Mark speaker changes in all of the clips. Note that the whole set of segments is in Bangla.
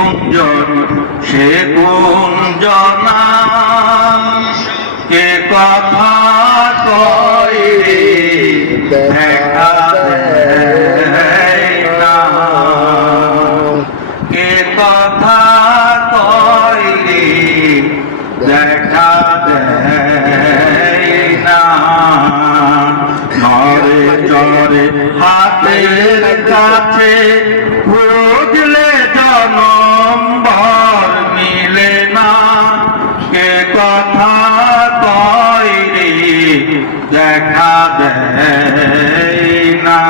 Speaker 1: গুঞ্জন সে গুঞ্জনা কে কথা কয় হাতের কাছে কথা কয় দেখা না।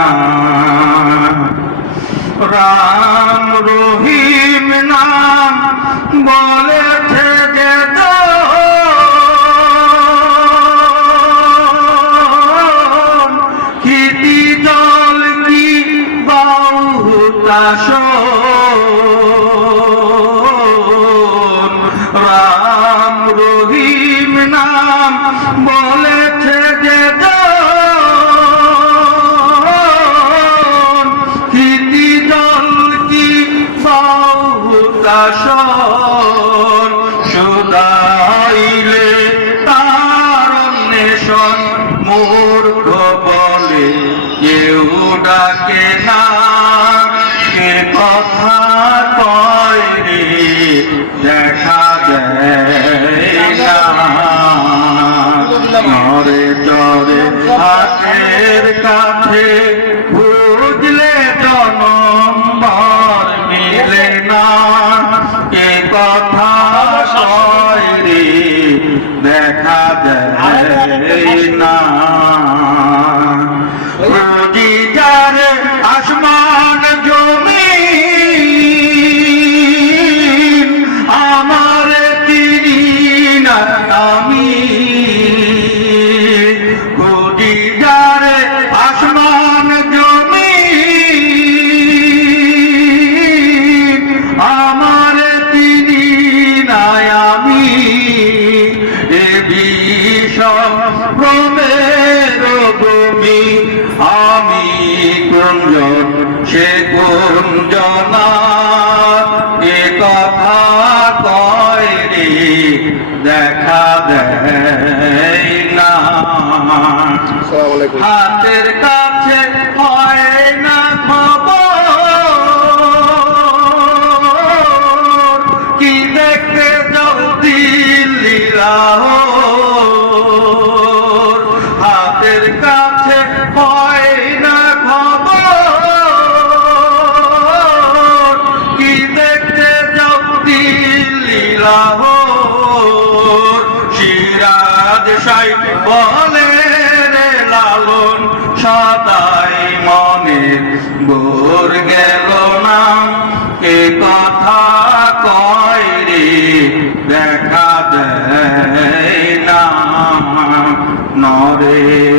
Speaker 1: রাম রহিম নাম বলেছে যে রাম বাউতাসন সুদাইলে তার অন্বেষণ। মূর্খ বলে কেউ ডাকে না। কে কথা কয় দেখা দেয় নরে চরে হাতের কাছে না আসমান জমি আমার তিনি না আমি দেখা দেয় না। হাতের কাছে হয় না খবর। কি দেখতে যাও দিল্লি লাহোর হাতের কাছে হয় না খবর। কি দেখতে যাও দিল্লি ভাষাই বলে রে লালন, সদাই মনে ভোর গেল না। এ কথা কয় রে, দেখা দেয় না। নরে